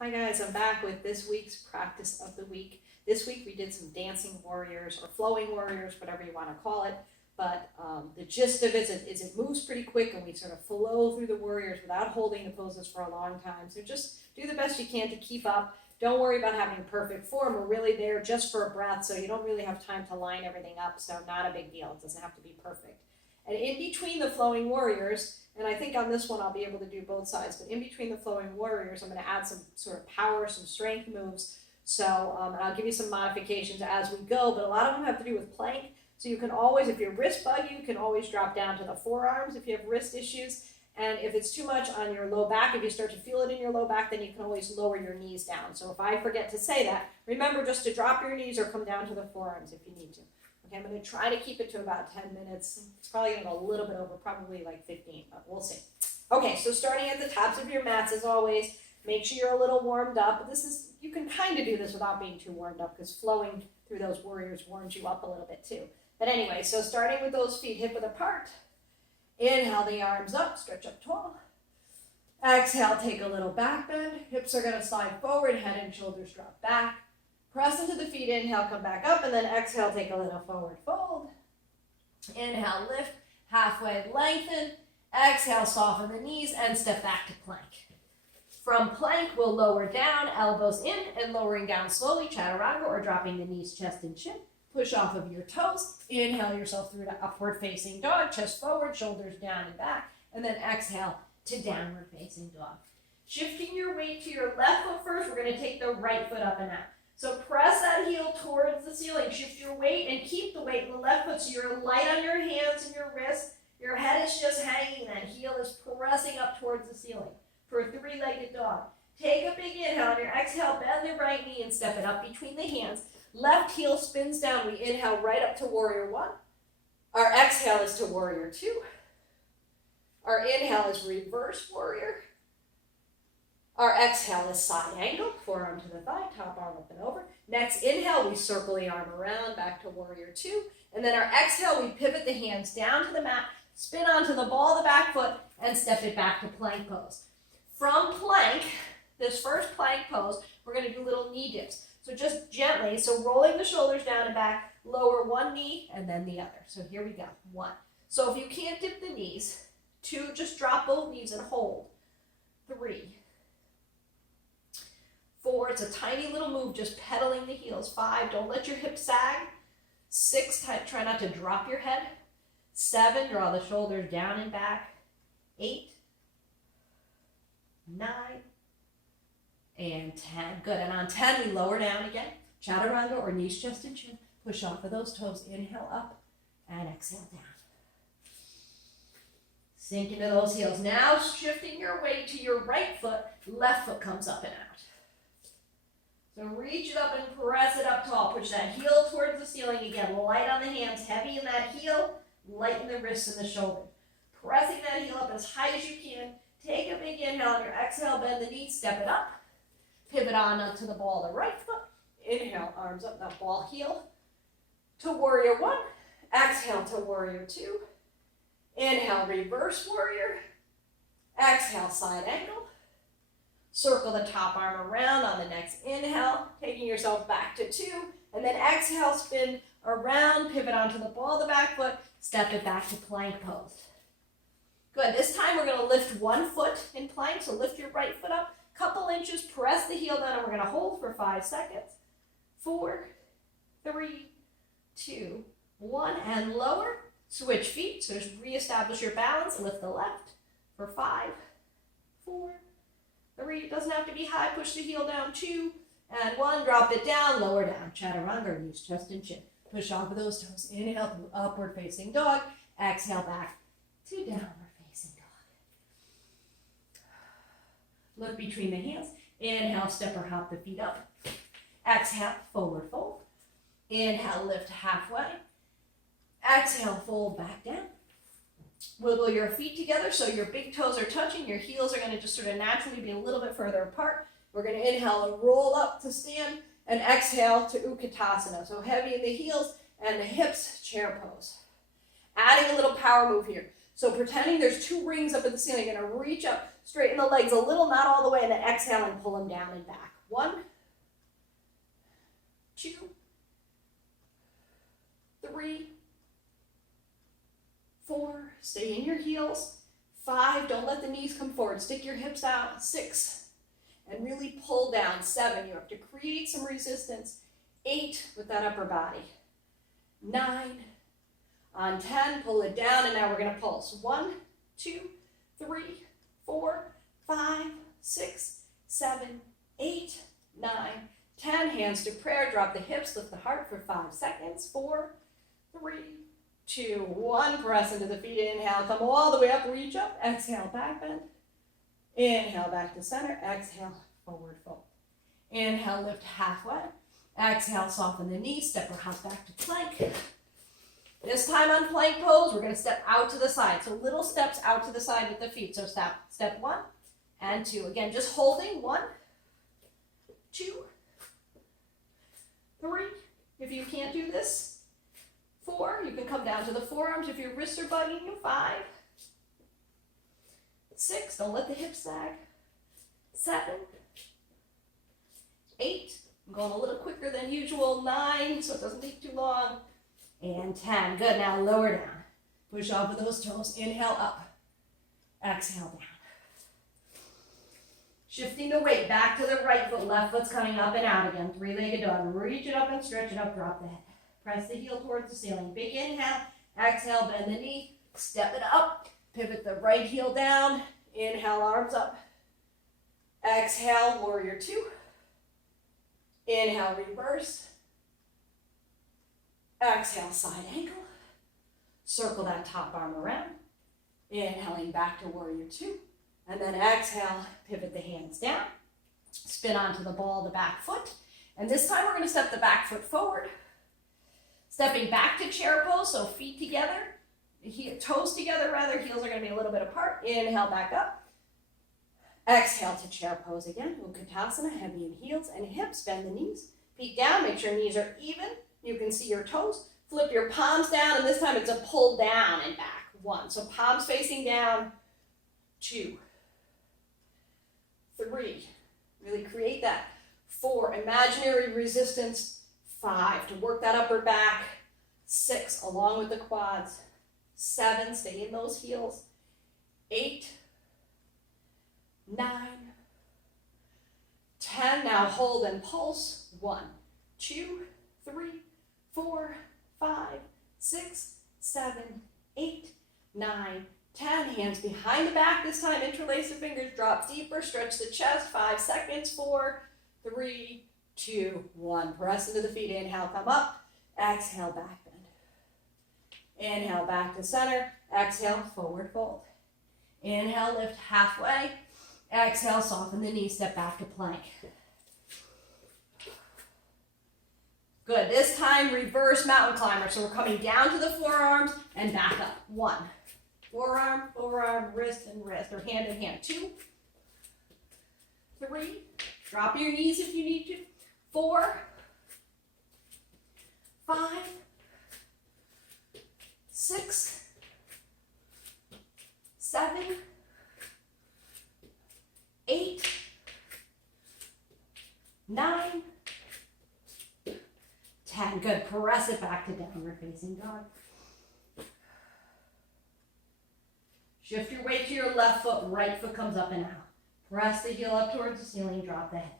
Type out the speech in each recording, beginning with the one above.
Hi guys, I'm back with this week's practice of the week. This week we did some dancing warriors or flowing warriors, whatever you want to call it. But the gist of it is it moves pretty quick and we sort of flow through the warriors without holding the poses for a long time. So just do the best you can to keep up. Don't worry about having perfect form. We're really there just for a breath, so you don't really have time to line everything up. So not a big deal. It doesn't have to be perfect. And in between the flowing warriors, and I think on this one I'll be able to do both sides, but in between the flowing warriors, I'm going to add some sort of power, some strength moves. So I'll give you some modifications as we go, but a lot of them have to do with plank. So you can always, if your wrists bug you can always drop down to the forearms if you have wrist issues. And if it's too much on your low back, if you start to feel it in your low back, then you can always lower your knees down. So if I forget to say that, remember just to drop your knees or come down to the forearms if you need to. Okay, I'm going to try to keep it to about 10 minutes. It's probably going to go a little bit over, probably like 15, but we'll see. Okay, so starting at the tops of your mats as always, make sure you're a little warmed up. You can kind of do this without being too warmed up because flowing through those warriors warms you up a little bit too. But anyway, so starting with those feet hip width apart. Inhale the arms up, stretch up tall. Exhale, take a little back bend. Hips are going to slide forward, head and shoulders drop back. Press into the feet, inhale, come back up, and then exhale, take a little forward fold. Inhale, lift, halfway lengthen. Exhale, soften the knees, and step back to plank. From plank, we'll lower down, elbows in, and lowering down slowly, chaturanga, or dropping the knees, chest and chin. Push off of your toes. Inhale yourself through to upward facing dog, chest forward, shoulders down and back, and then exhale to downward facing dog. Shifting your weight to your left foot first, we're going to take the right foot up and out. So press that heel towards the ceiling. Shift your weight and keep the weight in the left foot so you're light on your hands and your wrists. Your head is just hanging, that heel is pressing up towards the ceiling for a three-legged dog. Take a big inhale. On your exhale, bend the right knee and step it up between the hands. Left heel spins down. We inhale right up to warrior one. Our exhale is to warrior two. Our inhale is reverse warrior. Our exhale is side angle, forearm to the thigh, top arm up and over. Next inhale, we circle the arm around, back to warrior two. And then our exhale, we pivot the hands down to the mat, spin onto the ball of the back foot, and step it back to plank pose. From plank, this first plank pose, we're going to do little knee dips. So just gently, so rolling the shoulders down and back, lower one knee and then the other. So here we go, one. So if you can't dip the knees, two, just drop both knees and hold. Three. 4, it's a tiny little move, just pedaling the heels. 5, don't let your hips sag. 6, try not to drop your head. 7, draw the shoulders down and back. 8, 9, and 10. Good, and on 10, we lower down again. Chaturanga or knees, chest, and chin. Push off of those toes, inhale up, and exhale down. Sink into those heels. Now shifting your weight to your right foot, left foot comes up and out. So reach it up and press it up tall. Push that heel towards the ceiling again. Light on the hands, heavy in that heel, light in the wrists and the shoulders. Pressing that heel up as high as you can. Take a big inhale. On your exhale, bend the knees, step it up. Pivot on up to the ball of the right foot. Inhale, arms up, that ball heel. To warrior one. Exhale to warrior two. Inhale, reverse warrior. Exhale, side angle. Circle the top arm around on the next inhale, taking yourself back to 2, and then exhale, spin around, pivot onto the ball of the back foot, step it back to plank pose. Good, this time we're going to lift one foot in plank, so lift your right foot up, couple inches, press the heel down, and we're going to hold for 5 seconds. 4, 3, 2, 1, and lower. Switch feet, so just reestablish your balance, lift the left for 5, 4, 3, it doesn't have to be high, push the heel down, 2, and 1, drop it down, lower down, chaturanga, knees, chest, and chin. Push off of those toes, inhale through upward facing dog, exhale back to downward facing dog. Look between the hands, inhale, step or hop the feet up, exhale, forward fold, inhale, lift halfway, exhale, fold back down. Wiggle your feet together so your big toes are touching. Your heels are going to just sort of naturally be a little bit further apart. We're going to inhale and roll up to stand and exhale to Utkatasana. So heavy in the heels and the hips, chair pose. Adding a little power move here. So pretending there's 2 rings up at the ceiling, you're gonna reach up, straighten the legs a little, not all the way, and then exhale and pull them down and back. 1, 2, 3, 4, stay in your heels. 5, don't let the knees come forward, stick your hips out. 6, and really pull down. 7, you have to create some resistance. 8, with that upper body. 9, on 10, pull it down, and now we're gonna pulse. 1, 2, 3, 4, 5, 6, 7, 8, 9, 10. Hands to prayer, drop the hips, lift the heart for 5 seconds. 4, 3, 2, 1. Press into the feet, inhale, come all the way up, reach up. Exhale, back bend. Inhale, back to center. Exhale, forward fold. Inhale, lift halfway. Exhale, soften the knees, step or hop back to plank. This time on plank pose, we're going to step out to the side. So little steps out to the side with the feet. So step 1 and 2. Again, just holding. 1, 2, 3. If you can't do this, 4. You can come down to the forearms if your wrists are bugging you. 5, 6. Don't let the hips sag. 7, 8. I'm going a little quicker than usual. 9, so it doesn't take too long. And 10. Good. Now lower down. Push off of those toes. Inhale up. Exhale down. Shifting the weight back to the right foot. Left foot's coming up and out again. 3-legged dog. Reach it up and stretch it up. Drop the head. Press the heel towards the ceiling. Big inhale. Exhale. Bend the knee. Step it up. Pivot the right heel down. Inhale. Arms up. Exhale. Warrior 2. Inhale. Reverse. Exhale, side angle. Circle that top arm around. Inhaling back to warrior 2. And then exhale, pivot the hands down. Spin onto the ball of the back foot. And this time we're going to step the back foot forward. Stepping back to chair pose, so feet together. Toes together rather, heels are going to be a little bit apart. Inhale, back up. Exhale to chair pose again. Utkatasana, heavy in heels and hips. Bend the knees. Feet down, make sure knees are even. You can see your toes. Flip your palms down, and this time it's a pull down and back. 1. So palms facing down. 2, 3. Really create that. 4. Imaginary resistance. 5. To work that upper back. 6. Along with the quads. 7. Stay in those heels. 8, 9, 10. Now hold and pulse. 1, 2, 3, 4, 5, 6, 7, 8, 9, 10. Hands behind the back this time. Interlace the fingers. Drop deeper. Stretch the chest. 5 seconds. 4, 3, 2, 1. Press into the feet. Inhale, come up. Exhale, back bend. Inhale, back to center. Exhale, forward fold. Inhale, lift halfway. Exhale, soften the knee. Step back to plank. Good. This time, reverse mountain climber. So we're coming down to the forearms and back up. 1. Forearm, forearm, wrist, and wrist, or hand in hand. 2, 3. Drop your knees if you need to. 4, 5, 6, 7, 8, 9, 10. Good. Press it back to downward facing dog. Shift your weight to your left foot. Right foot comes up and out. Press the heel up towards the ceiling. Drop the head.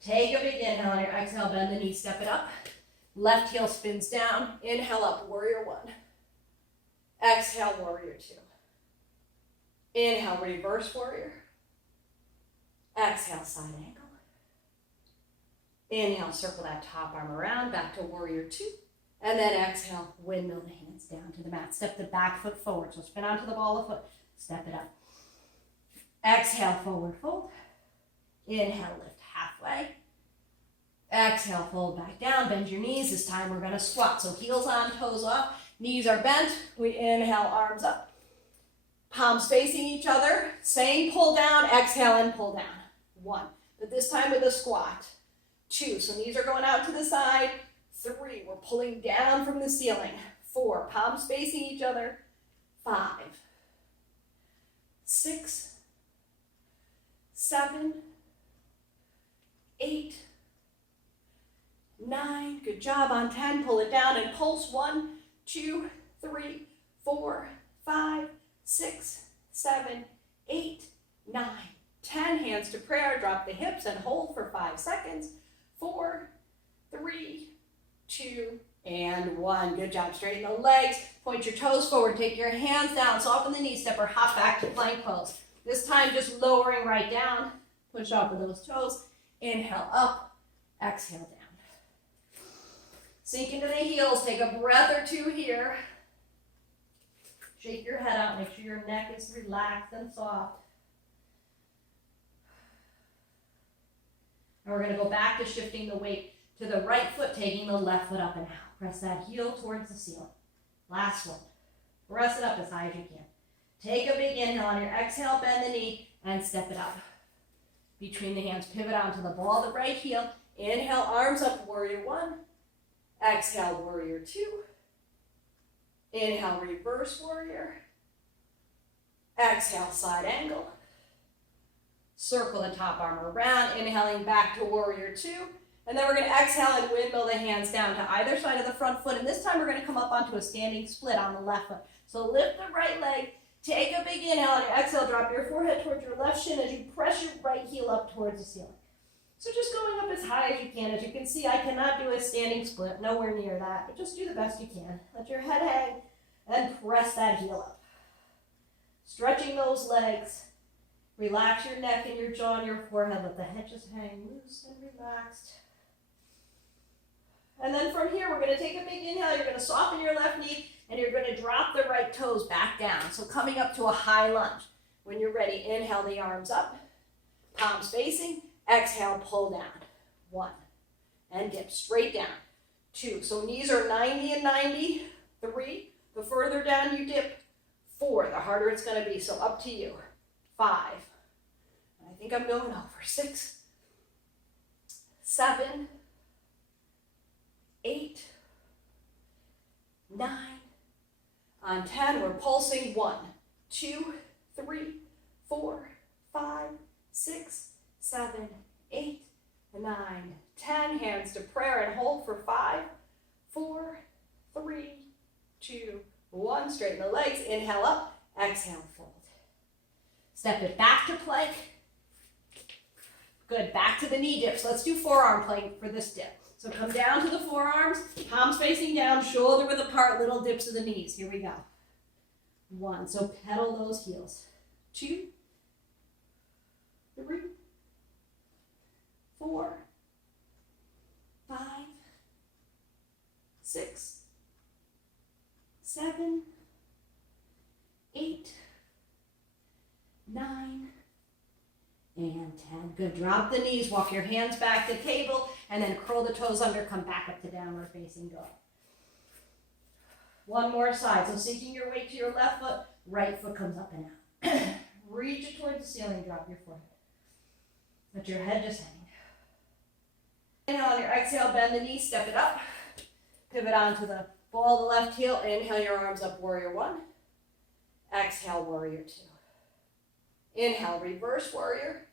Take a big inhale on your exhale. Bend the knee. Step it up. Left heel spins down. Inhale up. Warrior 1. Exhale. Warrior 2. Inhale. Reverse warrior. Exhale. Side angle. Inhale, circle that top arm around, back to warrior 2. And then exhale, windmill the hands down to the mat. Step the back foot forward. So spin onto the ball of foot. Step it up. Exhale, forward fold. Inhale, lift halfway. Exhale, fold back down. Bend your knees. This time we're going to squat. So heels on, toes off. Knees are bent. We inhale, arms up. Palms facing each other. Same pull down. Exhale and pull down. 1. But this time with a squat. 2, so knees are going out to the side. 3, we're pulling down from the ceiling. 4, palms facing each other. 5, 6, 7, 8, 9. Good job. On 10, pull it down and pulse. 1, 2, 3, 4, 5, 6, 7, 8, 9, 10. Hands to prayer. Drop the hips and hold for 5 seconds. 4, 3, 2, and 1. Good job. Straighten the legs. Point your toes forward. Take your hands down. Soften the knee step or hop back to plank pose. This time just lowering right down. Push off of those toes. Inhale up. Exhale down. Sink into the heels. Take a breath or two here. Shake your head out. Make sure your neck is relaxed and soft. And we're going to go back to shifting the weight to the right foot, taking the left foot up and out. Press that heel towards the ceiling. Last one. Press it up as high as you can. Take a big inhale. On your exhale, bend the knee and step it up. Between the hands, pivot onto the ball of the right heel. Inhale, arms up, warrior 1. Exhale, warrior 2. Inhale, reverse warrior. Exhale, side angle. Circle the top arm around, inhaling back to warrior 2. And then we're going to exhale and windmill the hands down to either side of the front foot. And this time we're going to come up onto a standing split on the left foot. So lift the right leg, take a big inhale. On your exhale, drop your forehead towards your left shin as you press your right heel up towards the ceiling. So just going up as high as you can. As you can see, I cannot do a standing split, nowhere near that, but just do the best you can. Let your head hang and press that heel up. Stretching those legs. Relax your neck and your jaw and your forehead. Let the head just hang loose and relaxed. And then from here, we're going to take a big inhale. You're going to soften your left knee, and you're going to drop the right toes back down. So coming up to a high lunge. When you're ready, inhale the arms up, palms facing. Exhale, pull down. 1, and dip straight down. 2, so knees are 90 and 90. 3, the further down you dip. 4, the harder it's going to be, so up to you. 5, I think I'm going over. 6, 7, 8, 9. On 10, we're pulsing. 1, 2, 3, 4, 5, 6, 7, 8, 9, 10. Hands to prayer and hold for 5, 4, 3, 2, 1. Straighten the legs. Inhale up. Exhale, fold. Step it back to plank. Good. Back to the knee dips. Let's do forearm plank for this dip. So come down to the forearms, palms facing down, shoulder width apart, little dips of the knees. Here we go. 1. So pedal those heels. 2, 3, 4, 5, 6, 7, 8, 9, and 10. Good. Drop the knees, walk your hands back to table, and then curl the toes under, come back up to downward facing dog. One more side. So sinking your weight to your left foot, right foot comes up and out. Reach it towards the ceiling, drop your forehead. Let your head just hang. Inhale on your exhale, bend the knee, step it up. Pivot onto the ball of the left heel. Inhale your arms up, warrior 1. Exhale, warrior 2. Inhale, reverse warrior.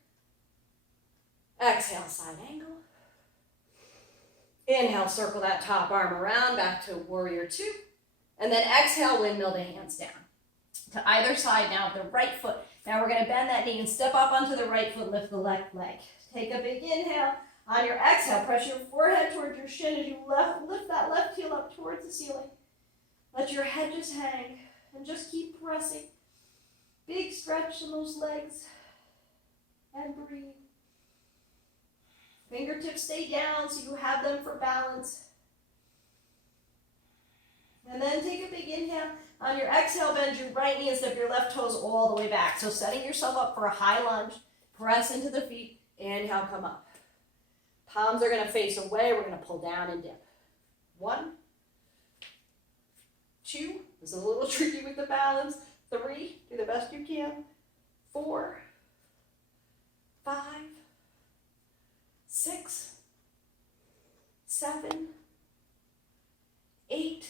Exhale, side angle. Inhale, circle that top arm around, back to warrior 2. And then exhale, windmill the hands down. To either side now with the right foot. Now we're going to bend that knee and step up onto the right foot, lift the left leg. Take a big inhale. On your exhale, press your forehead towards your shin as you lift that left heel up towards the ceiling. Let your head just hang and just keep pressing. Big stretch in those legs and breathe. Fingertips stay down so you have them for balance. And then take a big inhale. On your exhale, bend your right knee and step your left toes all the way back. So setting yourself up for a high lunge. Press into the feet. Inhale, come up. Palms are going to face away. We're going to pull down and dip. 1, 2. This is a little tricky with the balance. 3. Do the best you can. 4, 5, 6, 7, 8.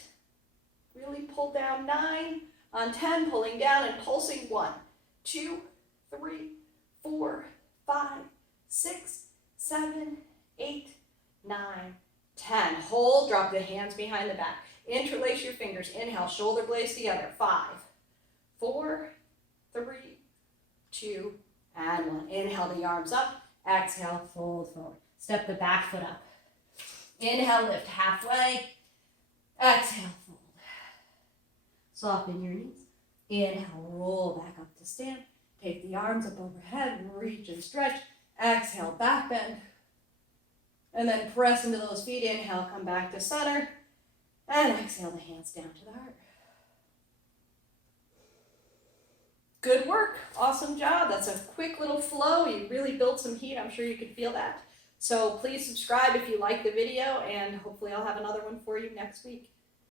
Really pull down. 9. On 10, pulling down and pulsing. 1, 2, 3, 4, 5, 6, 7, 8, 9, 10. Hold, drop the hands behind the back. Interlace your fingers. Inhale, shoulder blades together. 5, 4, 3, 2, and 1. Inhale the arms up. Exhale, fold forward. Step the back foot up. Inhale, lift halfway. Exhale, fold. Soften your knees. Inhale, roll back up to stand. Take the arms up overhead, reach and stretch. Exhale, back bend. And then press into those feet. Inhale, come back to center. And exhale, the hands down to the heart. Good work. Awesome job. That's a quick little flow. You really built some heat. I'm sure you could feel that. So please subscribe if you like the video, and hopefully I'll have another one for you next week.